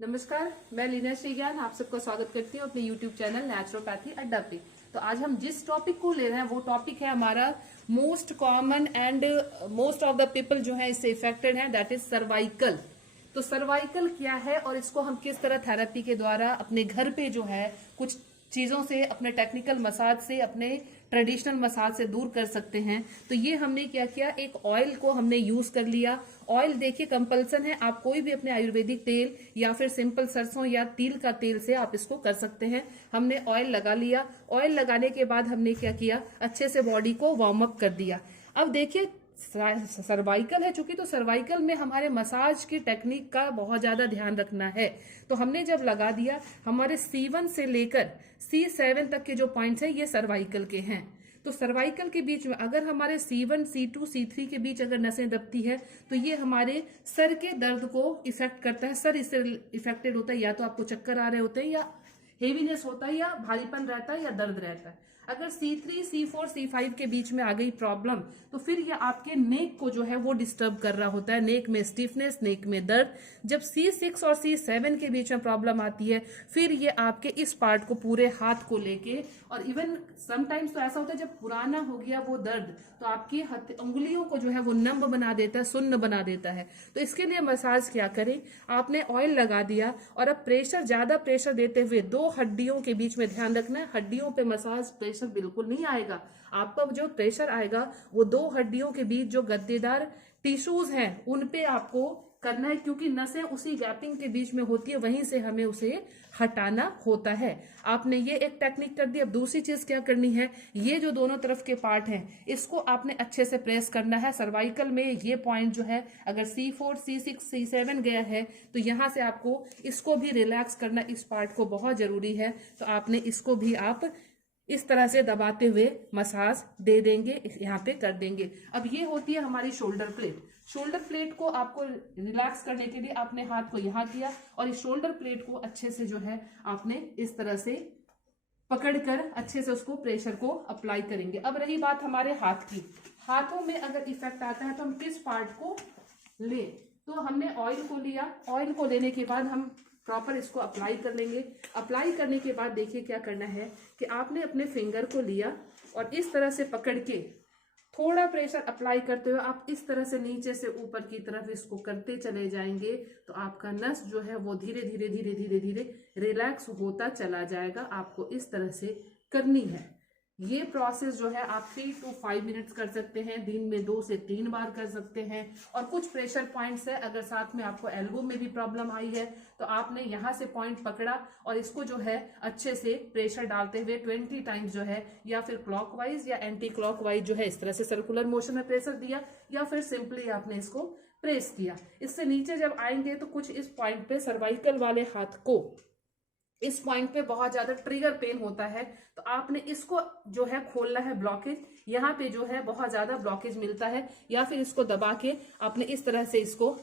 नमस्कार, मैं लीना श्रीज्ञान आप सबका स्वागत करती हूँ अपने YouTube चैनल नेचुरोपैथी अड्डा पे। तो आज हम जिस टॉपिक को ले रहे हैं वो टॉपिक है हमारा most common and most of the people जो है इससे इफेक्टेड है, दैट इज सर्वाइकल। तो सर्वाइकल क्या है और इसको हम किस तरह थेरेपी के द्वारा अपने घर पे जो है कुछ चीजों से, अपने टेक्निकल मसाज से, अपने ट्रेडिशनल मसाज से दूर कर सकते हैं। तो ये हमने क्या किया, एक ऑयल को हमने यूज कर लिया। ऑयल देखिए कंपल्सन है, आप कोई भी अपने आयुर्वेदिक तेल या फिर सिंपल सरसों या तिल का तेल से आप इसको कर सकते हैं। हमने ऑयल लगा लिया। ऑयल लगाने के बाद हमने क्या किया, अच्छे से बॉडी को वार्म अप कर दिया। अब देखिए सर्वाइकल है चूंकि, तो सर्वाइकल में हमारे मसाज की टेक्निक का बहुत ज्यादा ध्यान रखना है। तो हमने जब लगा दिया, हमारे C1 से लेकर C7 तक के जो पॉइंट्स हैं ये सर्वाइकल के हैं। तो सर्वाइकल के बीच में अगर हमारे C1, C2, C3 के बीच अगर नसें दबती है तो ये हमारे सर के दर्द को इफेक्ट करता है। सर इससे इफेक्टेड होता है, या तो आपको चक्कर आ रहे होते हैं, या हेवीनेस होता है, या भारीपन रहता है, या दर्द रहता है। अगर C3, C4, C5 के बीच में आ गई प्रॉब्लम तो फिर ये आपके नेक को जो है वो डिस्टर्ब कर रहा होता है। नेक में स्टिफनेस, नेक में दर्द। जब C6 और C7 के बीच में प्रॉब्लम आती है फिर ये आपके इस पार्ट को, पूरे हाथ को लेके, और इवन समटाइम्स तो ऐसा होता है जब पुराना हो गया वो दर्द तो आपकी उंगलियों को जो है वो नम बना देता है, सुन्न बना देता है। तो इसके लिए मसाज क्या करें, आपने ऑयल लगा दिया और अब प्रेशर, ज्यादा प्रेशर देते हुए दो हड्डियों के बीच में ध्यान रखना है। हड्डियों पे मसाज प्रेशर बिल्कुल नहीं आएगा। आपका जो प्रेशर आएगा वो दो हड्डियों के बीच जो गद्देदार टिश्यूज हैं उन पे आपको करना है, क्योंकि नसें उसी गैपिंग के बीच में होती है, वहीं से हमें उसे हटाना होता है। आपने ये एक टेक्निक कर दी। अब दूसरी चीज क्या करनी है, ये जो दोनों तरफ के पार्ट हैं इसको आपने अच्छे से प्रेस करना है। सर्वाइकल में ये पॉइंट जो है अगर C4, C6, C7 गया है तो यहाँ से आपको इसको भी रिलैक्स करना, इस पार्ट को बहुत जरूरी है। तो आपने इसको भी आप इस तरह से दबाते हुए मसाज दे देंगे, यहाँ पे कर देंगे। अब ये होती है हमारी शोल्डर प्लेट। शोल्डर प्लेट को आपको रिलैक्स करने के लिए आपने हाथ को यहाँ किया और इस शोल्डर प्लेट को अच्छे से जो है आपने इस तरह से पकड़कर अच्छे से उसको प्रेशर को अप्लाई करेंगे। अब रही बात हमारे हाथ की, हाथों में अगर इफेक्ट आता है तो हम किस पार्ट को ले, तो हमने ऑयल को लिया। ऑयल को लेने के बाद हम प्रॉपर इसको अप्लाई कर लेंगे। अप्लाई करने के बाद देखिए क्या करना है कि आपने अपने फिंगर को लिया और इस तरह से पकड़ के थोड़ा प्रेशर अप्लाई करते हुए आप इस तरह से नीचे से ऊपर की तरफ इसको करते चले जाएंगे। तो आपका नस जो है वो धीरे धीरे धीरे धीरे धीरे रिलैक्स होता चला जाएगा। आपको इस तरह से करनी है। ये प्रोसेस जो है आप 3 to 5 मिनट्स कर सकते हैं, दिन में 2 से 3 बार कर सकते हैं। और कुछ प्रेशर पॉइंट्स है, अगर साथ में आपको एल्बो में भी प्रॉब्लम आई है तो आपने यहाँ से पॉइंट पकड़ा और इसको जो है अच्छे से प्रेशर डालते हुए 20 टाइम्स जो है, या फिर क्लॉकवाइज या एंटी क्लॉकवाइज जो है इस तरह से सर्कुलर मोशन में प्रेशर दिया, या फिर सिंपली आपने इसको प्रेस किया। इससे नीचे जब आएंगे तो कुछ इस पॉइंट पे, सर्वाइकल वाले हाथ को इस पॉइंट पे बहुत ज्यादा ट्रिगर पेन होता है, तो आपने इसको जो है खोलना है। ब्लॉकेज यहाँ पे जो है बहुत ज्यादा ब्लॉकेज मिलता है, या फिर इसको दबा के आपने इस तरह से इसको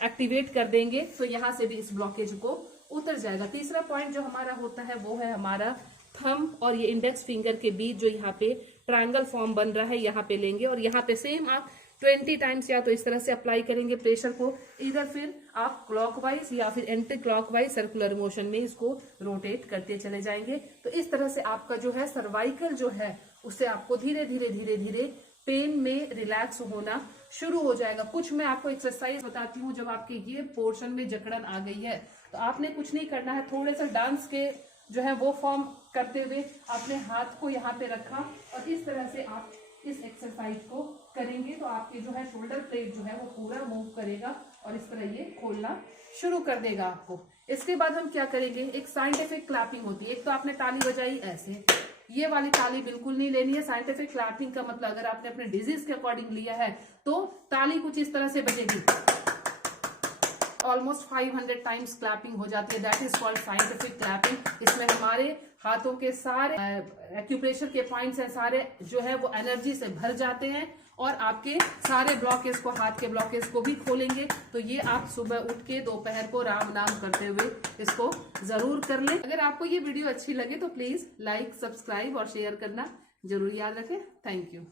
एक्टिवेट कर देंगे तो यहाँ से भी इस ब्लॉकेज को उतर जाएगा। तीसरा पॉइंट जो हमारा होता है वो है हमारा थंब और ये इंडेक्स फिंगर के बीच जो यहाँ पे ट्रायंगल फॉर्म बन रहा है, यहाँ पे लेंगे और यहाँ पे सेम आप 20 टाइम्स या तो इस तरह से अप्लाई करेंगे प्रेशर को। इधर फिर आप क्लॉकवाइज या फिर एंटी क्लॉकवाइज सर्कुलर मोशन में इसको रोटेट करते चले जाएंगे। तो इस तरह से आपका जो है सर्वाइकल जो है उससे आपको धीरे धीरे धीरे धीरे पेन में रिलैक्स होना शुरू हो जाएगा। कुछ मैं आपको एक्सरसाइज बताती हूँ। जब आपके ये पोर्शन में जकड़न आ गई है तो आपने कुछ नहीं करना है, थोड़े से डांस के जो है वो फॉर्म करते हुए आपने हाथ को यहाँ पे रखा और इस तरह से आप इस एक्सरसाइज को करेंगे तो आपके जो है शोल्डर प्लेट जो है वो पूरा मूव करेगा और इस तरह ये खोलना शुरू कर देगा आपको। इसके बाद हम क्या करेंगे, एक साइंटिफिक क्लैपिंग होती है। एक तो आपने ताली बजाई ऐसे, ये वाली ताली बिल्कुल नहीं लेनी है। साइंटिफिक क्लैपिंग का मतलब अगर आपने अपने डिजीज के अकॉर्डिंग लिया है तो ताली कुछ इस तरह से बजेगी, ऑलमोस्ट 500 टाइम्स क्लैपिंग हो जाती है। That is called scientific clapping. इसमें हमारे हाथों के सारे एक्यूप्रेशर के पॉइंट्स हैं, सारे जो है वो एनर्जी से भर जाते हैं और आपके सारे ब्लॉकेज को, हाथ के ब्लॉकेज को भी खोलेंगे। तो ये आप सुबह उठ के दोपहर को राम नाम करते हुए इसको जरूर कर लें। अगर आपको ये वीडियो अच्छी लगे तो प्लीज लाइक, सब्सक्राइब और शेयर करना जरूर याद रखें। Thank you.